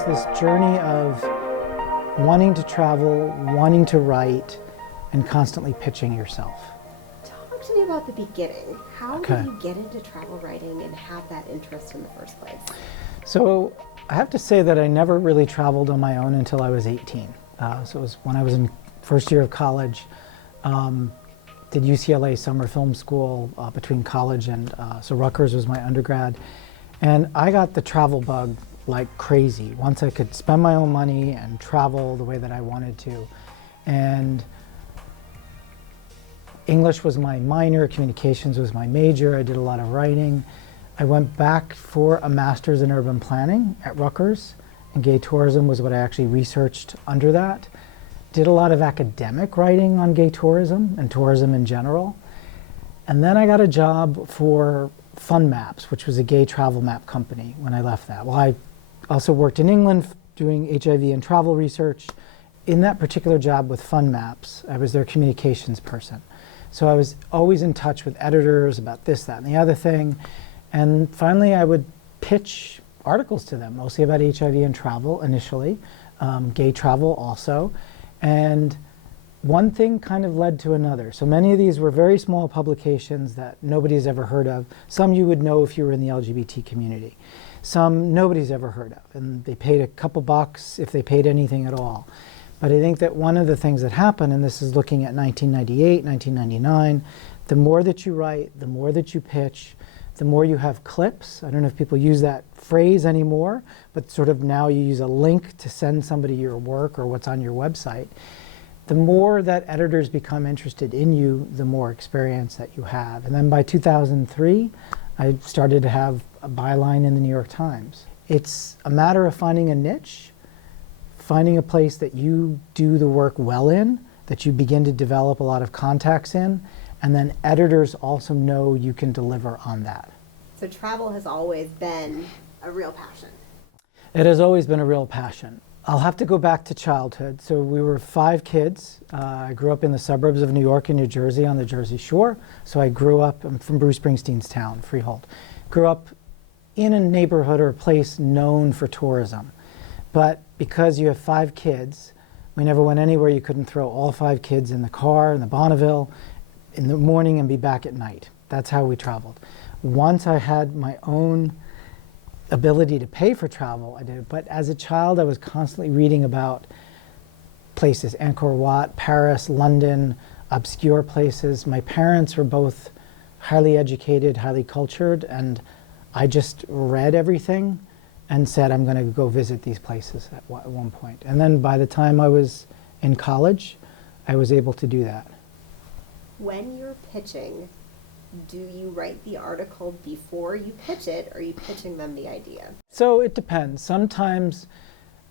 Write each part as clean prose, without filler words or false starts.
It's this journey of wanting to travel, wanting to write, and constantly pitching yourself. Talk to me about the beginning. How Okay. did you get into travel writing and have that interest in the first place? So I have to say that I never really traveled on my own until I was 18. So it was when I was in first year of college. Did UCLA summer film school between college and so Rutgers was my undergrad. And I got the travel bug like crazy once I could spend my own money and travel the way that I wanted to. And English was my minor, communications was my major. I did a lot of writing. I went back for a master's in urban planning at Rutgers, and gay tourism was what I actually researched under that. Did a lot of academic writing on gay tourism and tourism in general. And then I got a job for Fun Maps, which was a gay travel map company when I left that. Well, I also worked in England doing HIV and travel research. In that particular job with Fun Maps, I was their communications person. So I was always in touch with editors about this, that, and the other thing. And finally, I would pitch articles to them, mostly about HIV and travel initially, gay travel also. And one thing kind of led to another. So many of these were very small publications that nobody's ever heard of. Some you would know if you were in the LGBT community. Some nobody's ever heard of. And they paid a couple bucks if they paid anything at all. But I think that one of the things that happened, and this is looking at 1998, 1999, the more that you write, the more that you pitch, the more you have clips. I don't know if people use that phrase anymore, but sort of now you use a link to send somebody your work or what's on your website. The more that editors become interested in you, the more experience that you have. And then by 2003, I started to have a byline in the New York Times. It's a matter of finding a niche, finding a place that you do the work well in, that you begin to develop a lot of contacts in, and then editors also know you can deliver on that. So travel has always been a real passion. It has always been a real passion. I'll have to go back to childhood. So we were 5 kids. I grew up in the suburbs of New York and New Jersey on the Jersey Shore. So I grew up, I'm from Bruce Springsteen's town, Freehold. Grew up in a neighborhood or a place known for tourism. But because you have 5 kids, we never went anywhere. You couldn't throw all 5 kids in the car in the Bonneville in the morning and be back at night. That's how we traveled. Once I had my own ability to pay for travel, I did. But as a child, I was constantly reading about places, Angkor Wat, Paris, London, obscure places. My parents were both highly educated, highly cultured, and I just read everything and said, I'm going to go visit these places at one point. And then by the time I was in college, I was able to do that. When you're pitching, do you write the article before you pitch it, or are you pitching them the idea? So it depends. Sometimes,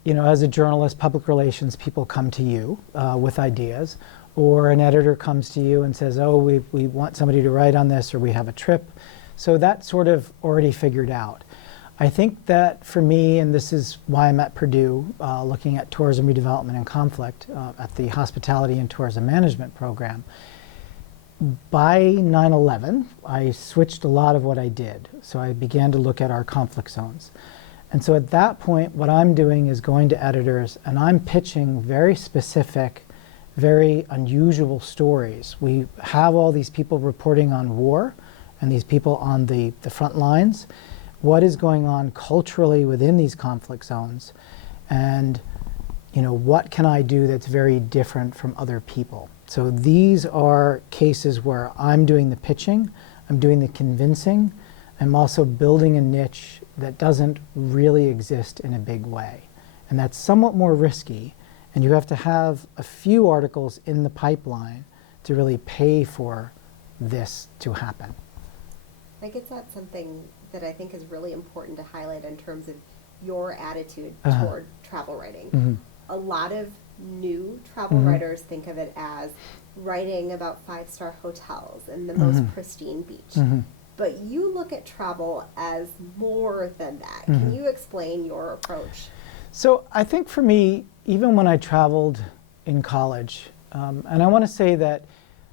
you know, as a journalist, public relations people come to you with ideas, or an editor comes to you and says, oh, we want somebody to write on this, or we have a trip. So that's sort of already figured out. I think that for me, and this is why I'm at Purdue, looking at tourism redevelopment and conflict at the Hospitality and Tourism Management program, by 9/11, I switched a lot of what I did. So I began to look at our conflict zones. And so at that point, what I'm doing is going to editors and I'm pitching very specific, very unusual stories. We have all these people reporting on war and these people on the front lines. What is going on culturally within these conflict zones? And you know, what can I do that's very different from other people? So these are cases where I'm doing the pitching, I'm doing the convincing, I'm also building a niche that doesn't really exist in a big way. And that's somewhat more risky, and you have to have a few articles in the pipeline to really pay for this to happen. I guess that's something that I think is really important to highlight in terms of your attitude toward travel writing. Mm-hmm. A lot of new travel writers think of it as writing about 5-star hotels and the most pristine beach. But you look at travel as more than that. Can you explain your approach? So I think for me, even when I traveled in college, and I want to say that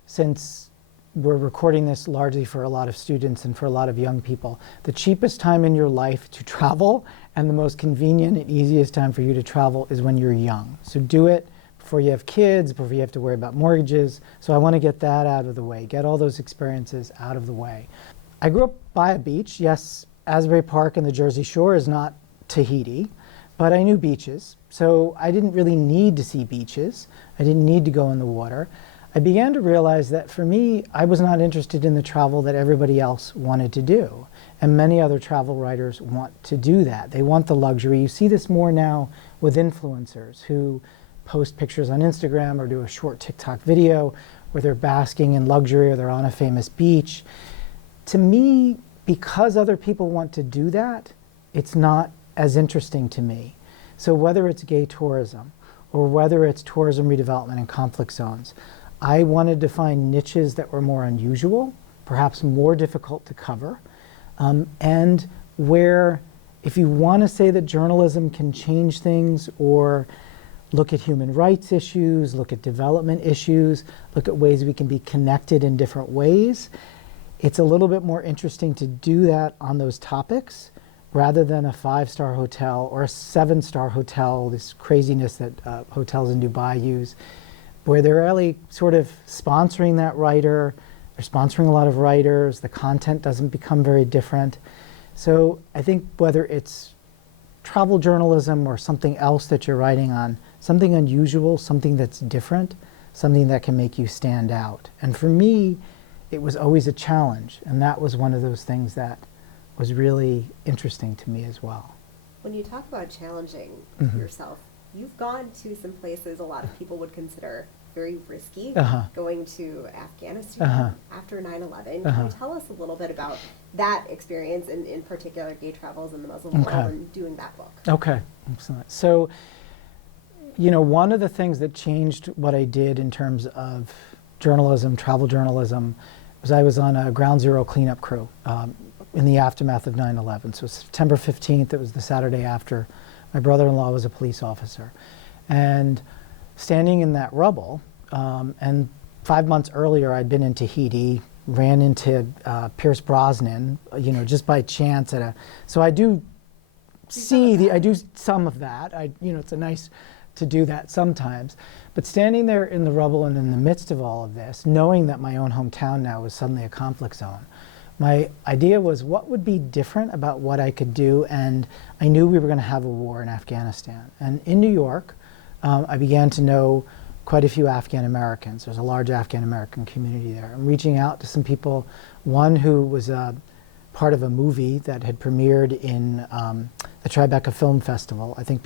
since we're recording this largely for a lot of students and for a lot of young people. The cheapest time in your life to travel and the most convenient and easiest time for you to travel is when you're young. So do it before you have kids, before you have to worry about mortgages. So I want to get that out of the way, get all those experiences out of the way. I grew up by a beach. Yes, Asbury Park and the Jersey Shore is not Tahiti, but I knew beaches. So I didn't really need to see beaches. I didn't need to go in the water. I began to realize that for me, I was not interested in the travel that everybody else wanted to do. And many other travel writers want to do that. They want the luxury. You see this more now with influencers who post pictures on Instagram or do a short TikTok video where they're basking in luxury or they're on a famous beach. To me, because other people want to do that, it's not as interesting to me. So whether it's gay tourism or whether it's tourism redevelopment in conflict zones, I wanted to find niches that were more unusual, perhaps more difficult to cover, and where if you want to say that journalism can change things or look at human rights issues, look at development issues, look at ways we can be connected in different ways, it's a little bit more interesting to do that on those topics rather than a 5-star hotel or a 7-star hotel, this craziness that hotels in Dubai use, where they're really sort of sponsoring that writer, they're sponsoring a lot of writers, the content doesn't become very different. So I think whether it's travel journalism or something else that you're writing on, something unusual, something that's different, something that can make you stand out. And for me, it was always a challenge, and that was one of those things that was really interesting to me as well. When you talk about challenging yourself, you've gone to some places a lot of people would consider very risky, going to Afghanistan after 9/11. Can you tell us a little bit about that experience, and in particular gay travels in the Muslim world, and doing that book? Okay, excellent. So, you know, one of the things that changed what I did in terms of journalism, travel journalism, was I was on a ground zero cleanup crew in the aftermath of 9/11. So September 15th, it was the Saturday after. My brother-in-law was a police officer. And standing in that rubble, and 5 months earlier I'd been in Tahiti, ran into Pierce Brosnan, you know, just by chance at a, so I do I do some of that. You know, it's a nice to do that sometimes. But standing there in the rubble and in the midst of all of this, knowing that my own hometown now was suddenly a conflict zone, my idea was what would be different about what I could do, and I knew we were going to have a war in Afghanistan. And in New York, I began to know quite a few Afghan Americans. There's a large Afghan American community there. I'm reaching out to some people, one who was part of a movie that had premiered in the Tribeca Film Festival. I think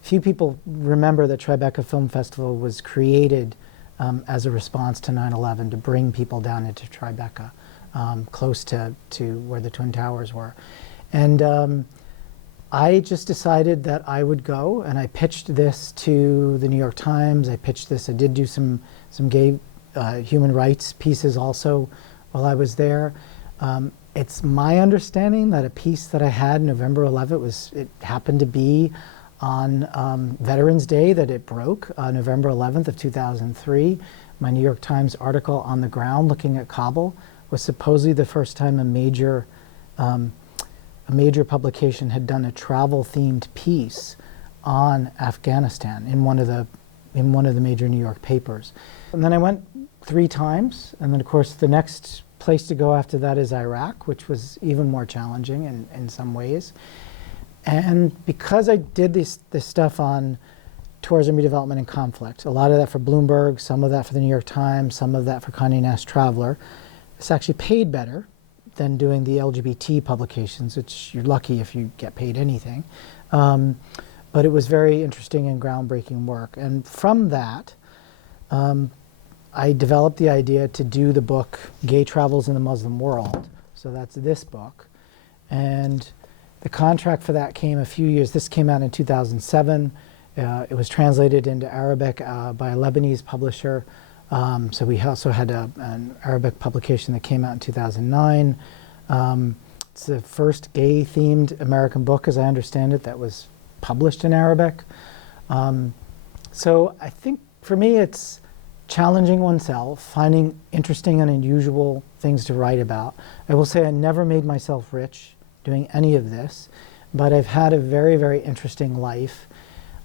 few people remember that Tribeca Film Festival was created as a response to 9/11 to bring people down into Tribeca, close to where the Twin Towers were. And I just decided that I would go, and I pitched this to the New York Times. I pitched this, I did do some gay human rights pieces also while I was there. It's my understanding that a piece that I had November 11th, it happened to be on Veterans Day that it broke, November 11th of 2003. My New York Times article on the ground looking at Kabul was supposedly the first time a major publication had done a travel-themed piece on Afghanistan in one of the major New York papers. And then I went 3 times, and then of course the next place to go after that is Iraq, which was even more challenging in some ways. And because I did this stuff on tourism redevelopment and conflict, a lot of that for Bloomberg, some of that for the New York Times, some of that for Condé Nast Traveler, it's actually paid better than doing the LGBT publications, which you're lucky if you get paid anything. But it was very interesting and groundbreaking work. And from that, I developed the idea to do the book Gay Travels in the Muslim World. So that's this book. And the contract for that came a few years. This came out in 2007. It was translated into Arabic by a Lebanese publisher. So we also had an Arabic publication that came out in 2009. It's the first gay-themed American book, as I understand it, that was published in Arabic. So I think for me, it's challenging oneself, finding interesting and unusual things to write about. I will say I never made myself rich doing any of this, but I've had a very, very interesting life.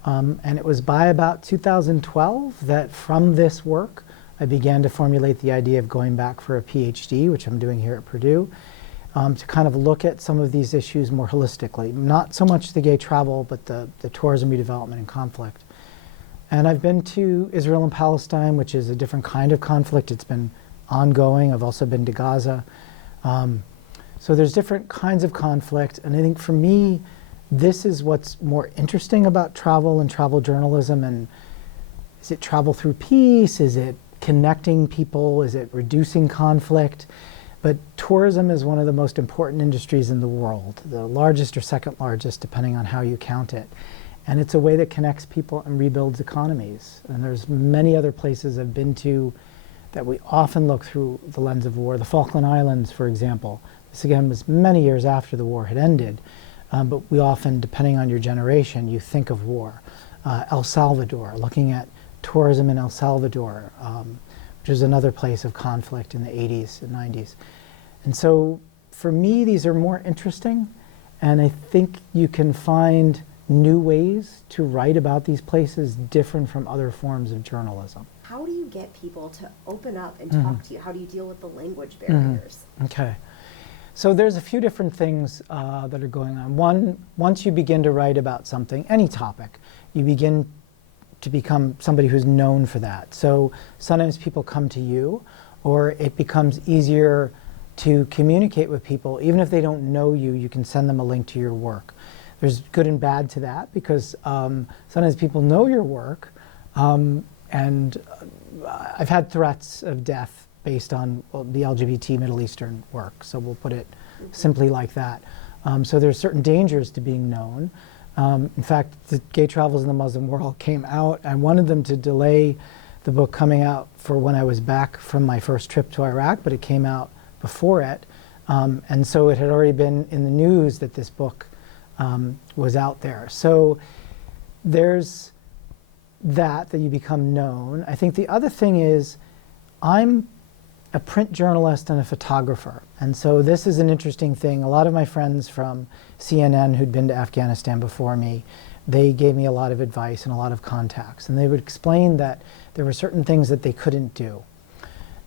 And it was by about 2012 that from this work, I began to formulate the idea of going back for a PhD, which I'm doing here at Purdue, to kind of look at some of these issues more holistically. Not so much the gay travel, but the tourism, redevelopment, and conflict. And I've been to Israel and Palestine, which is a different kind of conflict. It's been ongoing. I've also been to Gaza. So there's different kinds of conflict. And I think for me, this is what's more interesting about travel and travel journalism. And is it travel through peace? Is it connecting people? Is it reducing conflict? But tourism is one of the most important industries in the world, the largest or second largest, depending on how you count it. And it's a way that connects people and rebuilds economies. And there's many other places I've been to that we often look through the lens of war. The Falkland Islands, for example. This again was many years after the war had ended. But we often, depending on your generation, you think of war. El Salvador, looking at tourism in El Salvador, which is another place of conflict in the 80s and 90s. And so for me, these are more interesting. And I think you can find new ways to write about these places different from other forms of journalism. How do you get people to open up and talk to you? How do you deal with the language barriers? Okay. So there's a few different things that are going on. One, once you begin to write about something, any topic, you begin to become somebody who's known for that. So sometimes people come to you, or it becomes easier to communicate with people. Even if they don't know you, you can send them a link to your work. There's good and bad to that, because sometimes people know your work, and I've had threats of death based on the LGBT Middle Eastern work, so we'll put it simply like that. So there's certain dangers to being known. In fact, the Gay Travels in the Muslim World came out. I wanted them to delay the book coming out for when I was back from my first trip to Iraq, but it came out before it. And so it had already been in the news that this book was out there. So there's that you become known. I think the other thing is I'm a print journalist and a photographer. And so this is an interesting thing. A lot of my friends from CNN who'd been to Afghanistan before me, they gave me a lot of advice and a lot of contacts. And they would explain that there were certain things that they couldn't do.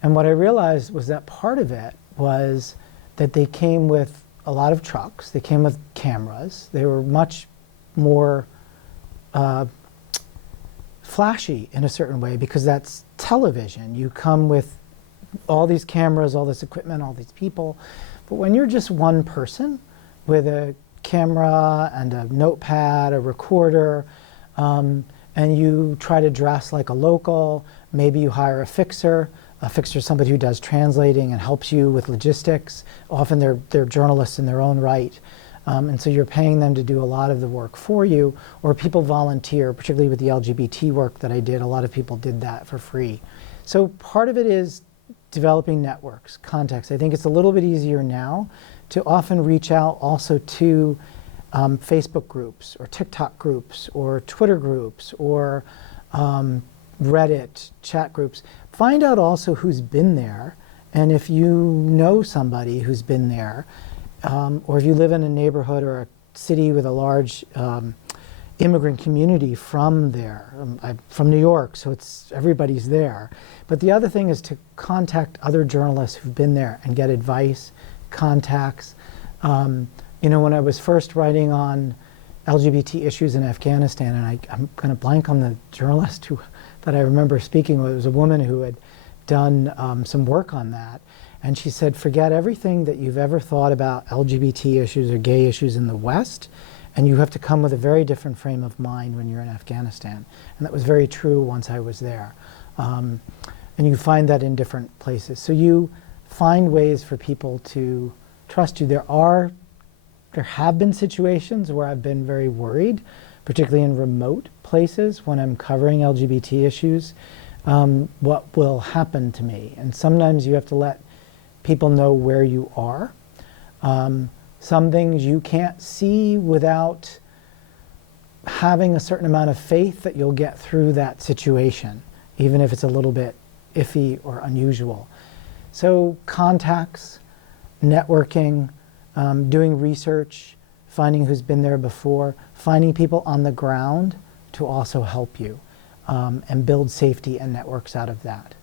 And what I realized was that part of it was that they came with a lot of trucks. They came with cameras. They were much more flashy in a certain way, because that's television. You come with all these cameras, all this equipment, all these people. But when you're just one person with a camera and a notepad, a recorder, and you try to dress like a local, maybe you hire a fixer is somebody who does translating and helps you with logistics. Often they're journalists in their own right. And so you're paying them to do a lot of the work for you, or people volunteer, particularly with the LGBT work that I did. A lot of people did that for free. So part of it is developing networks, contacts. I think it's a little bit easier now to often reach out also to Facebook groups or TikTok groups or Twitter groups or Reddit chat groups. Find out also who's been there, and if you know somebody who's been there, or if you live in a neighborhood or a city with a large immigrant community from there. I'm from New York, so everybody's there. But the other thing is to contact other journalists who've been there and get advice, contacts. You know, when I was first writing on LGBT issues in Afghanistan, and I'm going to blank on the journalist that I remember speaking with. It was a woman who had done some work on that. And she said, forget everything that you've ever thought about LGBT issues or gay issues in the West, and you have to come with a very different frame of mind when you're in Afghanistan. And that was very true once I was there. And you find that in different places. So you find ways for people to trust you. There have been situations where I've been very worried, particularly in remote places when I'm covering LGBT issues, what will happen to me. And sometimes you have to let people know where you are. Some things you can't see without having a certain amount of faith that you'll get through that situation, even if it's a little bit iffy or unusual. So contacts, networking, doing research, finding who's been there before, finding people on the ground to also help you and build safety and networks out of that.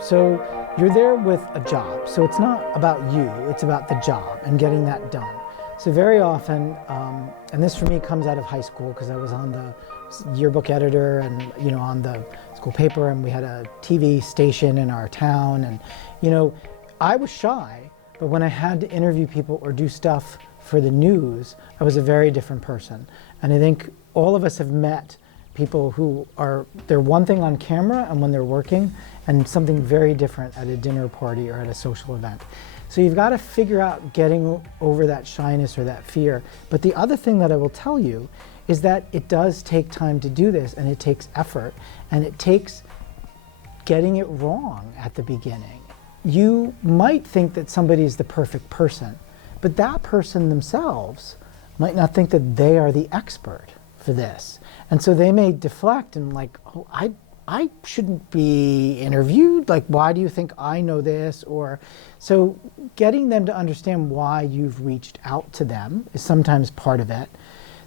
So you're there with a job. So it's not about you, it's about the job and getting that done. So very often, and this for me comes out of high school because I was on the yearbook editor and on the school paper, and we had a TV station in our town, and I was shy, but when I had to interview people or do stuff for the news, I was a very different person. And I think all of us have met people who they're one thing on camera and when they're working, and something very different at a dinner party or at a social event. So you've got to figure out getting over that shyness or that fear. But the other thing that I will tell you is that it does take time to do this, and it takes effort, and it takes getting it wrong at the beginning. You might think that somebody is the perfect person, but that person themselves might not think that they are the expert for this. And so they may deflect and like, oh, I shouldn't be interviewed. Like, why do you think I know this? Or so getting them to understand why you've reached out to them is sometimes part of it.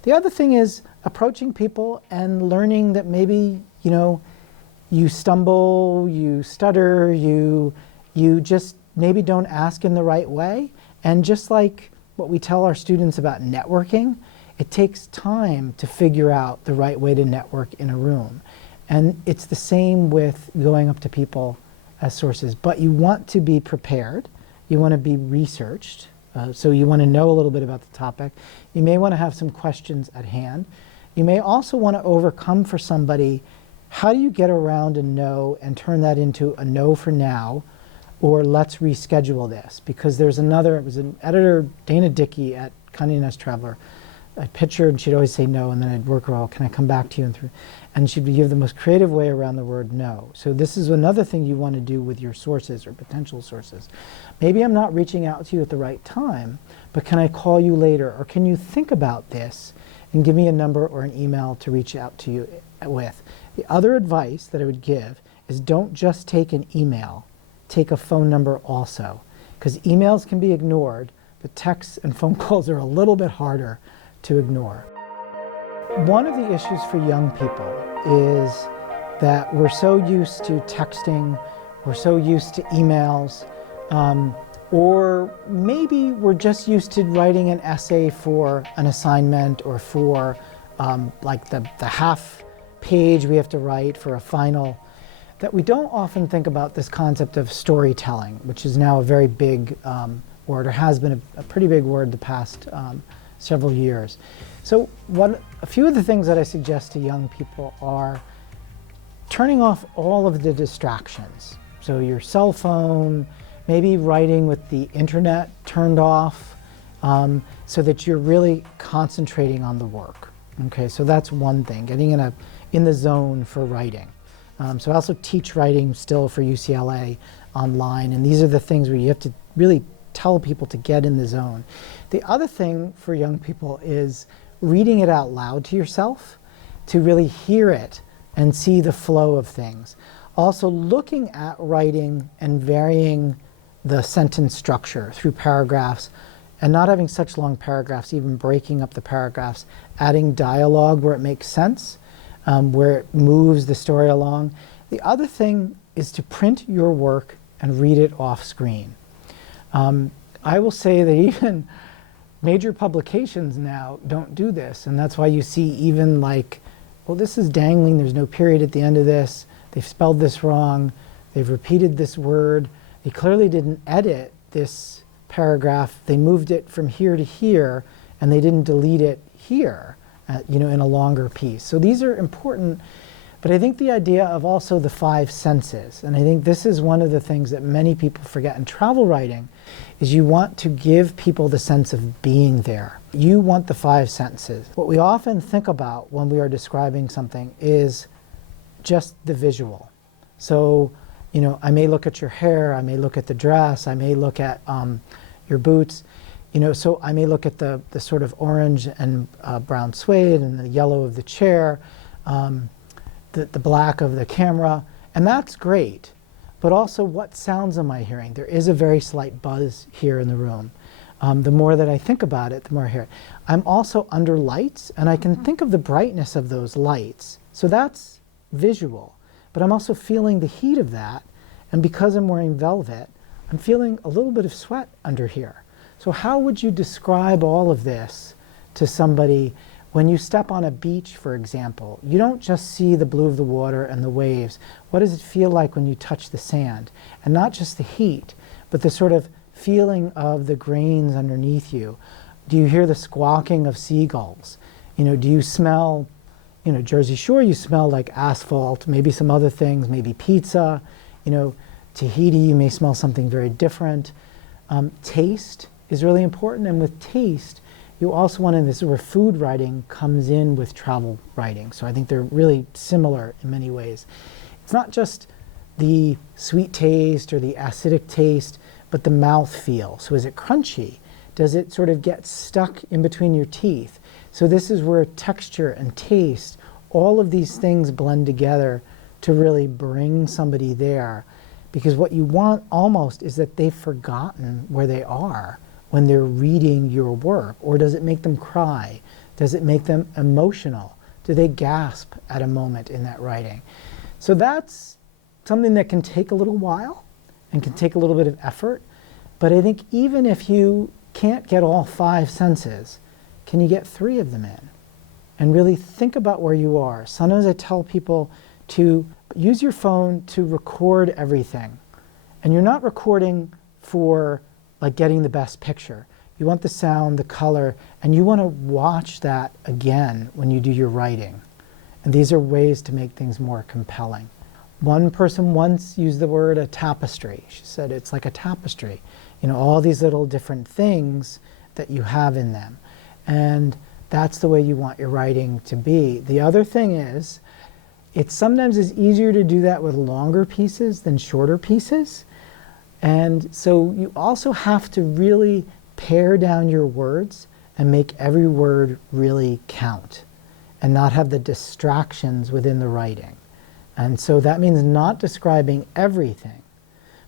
The other thing is approaching people and learning that maybe, you stumble, you stutter, you just maybe don't ask in the right way. And just like what we tell our students about networking, it takes time to figure out the right way to network in a room. And it's the same with going up to people as sources. But you want to be prepared. You want to be researched. So you want to know a little bit about the topic. You may want to have some questions at hand. You may also want to overcome for somebody, how do you get around a no and turn that into a no for now, or let's reschedule this? Because there's it was an editor, Dana Dickey at Condé Nast Traveler. I'd pitch her and she'd always say no, and then I'd work her all, can I come back to you? And she'd give the most creative way around the word no. So this is another thing you want to do with your sources or potential sources. Maybe I'm not reaching out to you at the right time, but can I call you later? Or can you think about this and give me a number or an email to reach out to you with? The other advice that I would give is don't just take an email, take a phone number also. Because emails can be ignored, but texts and phone calls are a little bit harder to ignore. One of the issues for young people is that we're so used to texting, we're so used to emails, or maybe we're just used to writing an essay for an assignment or for like the half page we have to write for a final, that we don't often think about this concept of storytelling, which is now a very big word, or has been a pretty big word the past several years. So a few of the things that I suggest to young people are turning off all of the distractions. So your cell phone, maybe writing with the internet turned off, so that you're really concentrating on the work. Okay, so that's one thing, getting in the zone for writing. So I also teach writing still for UCLA online, and these are the things where you have to really tell people to get in the zone. The other thing for young people is reading it out loud to yourself, to really hear it and see the flow of things. Also looking at writing and varying the sentence structure through paragraphs, and not having such long paragraphs, even breaking up the paragraphs, adding dialogue where it makes sense, where it moves the story along. The other thing is to print your work and read it off screen. I will say that even major publications now don't do this, and that's why you see even like, well, this is dangling, there's no period at the end of this, they've spelled this wrong, they've repeated this word, they clearly didn't edit this paragraph, they moved it from here to here, and they didn't delete it here, in a longer piece. So these are important, but I think the idea of also the 5 senses, and I think this is one of the things that many people forget in travel writing, is you want to give people the sense of being there. You want the 5 senses. What we often think about when we are describing something is just the visual. So, I may look at your hair, I may look at the dress, I may look at your boots, so I may look at the sort of orange and brown suede and the yellow of the chair, the black of the camera, And that's great, but also what sounds am I hearing? There is a very slight buzz here in the room. The more that I think about it, the more I hear it. I'm also under lights, and I can think of the brightness of those lights. So that's visual, but I'm also feeling the heat of that, and because I'm wearing velvet, I'm feeling a little bit of sweat under here. So how would you describe all of this to somebody when you step on a beach, for example? You don't just see the blue of the water and the waves. What does it feel like when you touch the sand? And not just the heat, but the sort of feeling of the grains underneath you. Do you hear the squawking of seagulls? Do you smell, Jersey Shore, you smell like asphalt, maybe some other things, maybe pizza. Tahiti, you may smell something very different. Taste is really important, and with taste, you also want to, this is where food writing comes in with travel writing. So I think they're really similar in many ways. It's not just the sweet taste or the acidic taste, but the mouth feel. So is it crunchy? Does it sort of get stuck in between your teeth? So this is where texture and taste, all of these things blend together to really bring somebody there. Because what you want almost is that they've forgotten where they are when they're reading your work. Or does it make them cry? Does it make them emotional? Do they gasp at a moment in that writing? So that's something that can take a little while and can take a little bit of effort. But I think even if you can't get all 5 senses, can you get 3 of them in? And really think about where you are. Sometimes I tell people to use your phone to record everything. And you're not recording for like getting the best picture. You want the sound, the color, and you want to watch that again when you do your writing. And these are ways to make things more compelling. One person once used the word a tapestry. She said it's like a tapestry. All these little different things that you have in them. And that's the way you want your writing to be. The other thing is, it sometimes is easier to do that with longer pieces than shorter pieces. And so you also have to really pare down your words and make every word really count and not have the distractions within the writing. And so that means not describing everything,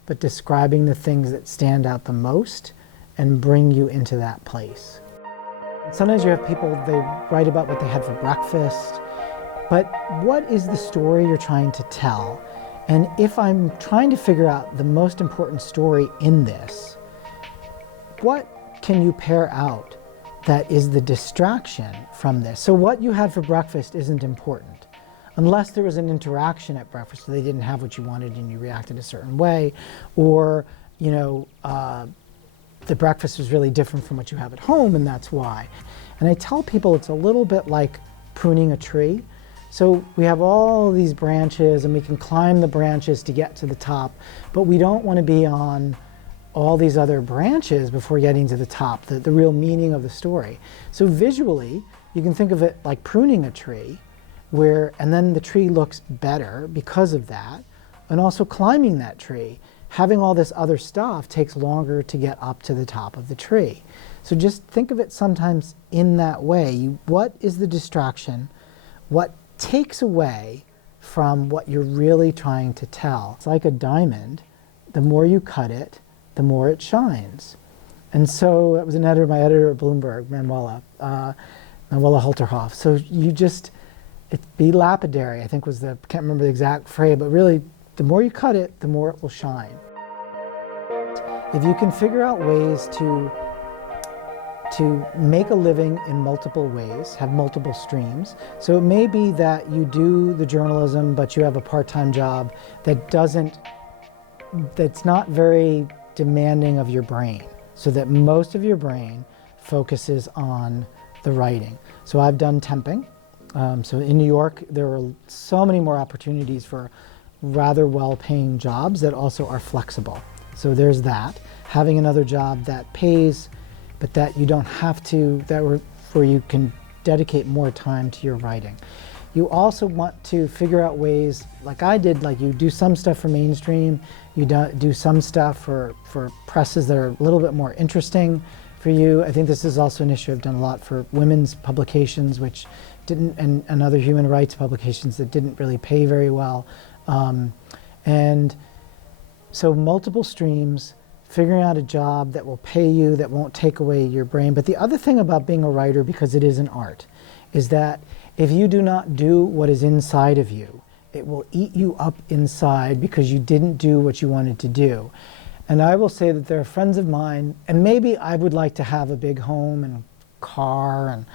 but describing the things that stand out the most and bring you into that place. Sometimes you have people, they write about what they had for breakfast, but what is the story you're trying to tell? And if I'm trying to figure out the most important story in this, what can you pare out that is the distraction from this? So what you had for breakfast isn't important, unless there was an interaction at breakfast, so they didn't have what you wanted and you reacted a certain way, or the breakfast was really different from what you have at home, and that's why. And I tell people it's a little bit like pruning a tree. So we have all these branches and we can climb the branches to get to the top, but we don't want to be on all these other branches before getting to the top, the real meaning of the story. So visually, you can think of it like pruning a tree, and then the tree looks better because of that, and also climbing that tree. Having all this other stuff takes longer to get up to the top of the tree. So just think of it sometimes in that way. What is the distraction? What takes away from what you're really trying to tell? It's like a diamond. The more you cut it, the more it shines. And so that was my editor at Bloomberg, Manuela Halterhoff. So be lapidary, I think was I can't remember the exact phrase, but really, the more you cut it, the more it will shine. If you can figure out ways to make a living in multiple ways, have multiple streams. So it may be that you do the journalism, but you have a part-time job that's not very demanding of your brain, so that most of your brain focuses on the writing. So I've done temping. So in New York, there are so many more opportunities for rather well-paying jobs that also are flexible. So there's that. Having another job that pays, but that you don't have to, where you can dedicate more time to your writing. You also want to figure out ways, like I did, like you do some stuff for mainstream, you do some stuff for presses that are a little bit more interesting for you. I think this is also an issue I've done a lot for women's publications, which didn't, and other human rights publications that didn't really pay very well. And so multiple streams, figuring out a job that will pay you, that won't take away your brain. But the other thing about being a writer, because it is an art, is that if you do not do what is inside of you, it will eat you up inside because you didn't do what you wanted to do. And I will say that there are friends of mine, and maybe I would like to have a big home and car and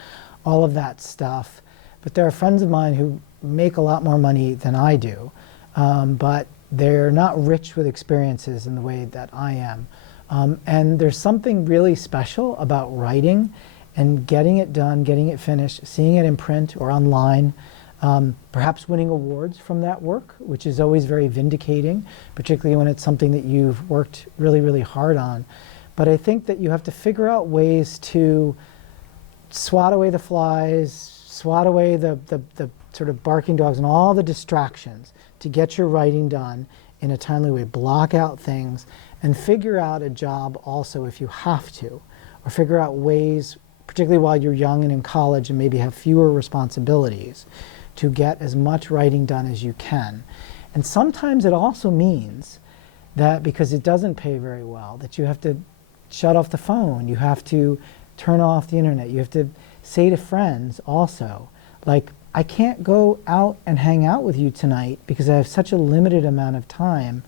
all of that stuff, but there are friends of mine who make a lot more money than I do, but they're not rich with experiences in the way that I am. And there's something really special about writing and getting it done, getting it finished, seeing it in print or online, perhaps winning awards from that work, which is always very vindicating, particularly when it's something that you've worked really, really hard on. But I think that you have to figure out ways to swat away the flies, swat away the sort of barking dogs and all the distractions to get your writing done in a timely way. Block out things and figure out a job also if you have to, or figure out ways, particularly while you're young and in college and maybe have fewer responsibilities, to get as much writing done as you can. And sometimes it also means that, because it doesn't pay very well, that you have to shut off the phone, you have to turn off the internet, you have to say to friends also, like, I can't go out and hang out with you tonight because I have such a limited amount of time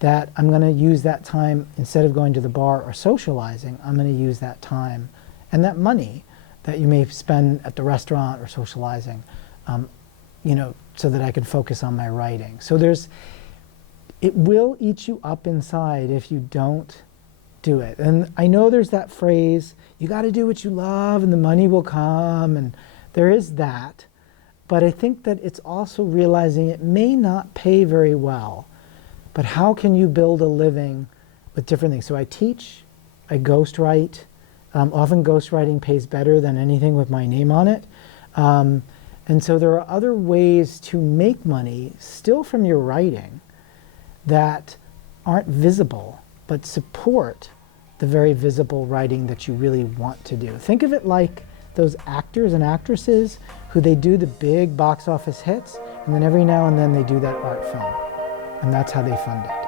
that I'm going to use that time, instead of going to the bar or socializing, I'm going to use that time and that money that you may spend at the restaurant or socializing, you know, so that I can focus on my writing. So it will eat you up inside if you don't do it. And I know there's that phrase, you got to do what you love and the money will come, and there is that. But I think that it's also realizing it may not pay very well, but how can you build a living with different things? So I teach, I ghostwrite. Often ghostwriting pays better than anything with my name on it. And so there are other ways to make money still from your writing that aren't visible, but support the very visible writing that you really want to do. Think of it like those actors and actresses who they do the big box office hits, and then every now and then they do that art film. And that's how they fund it.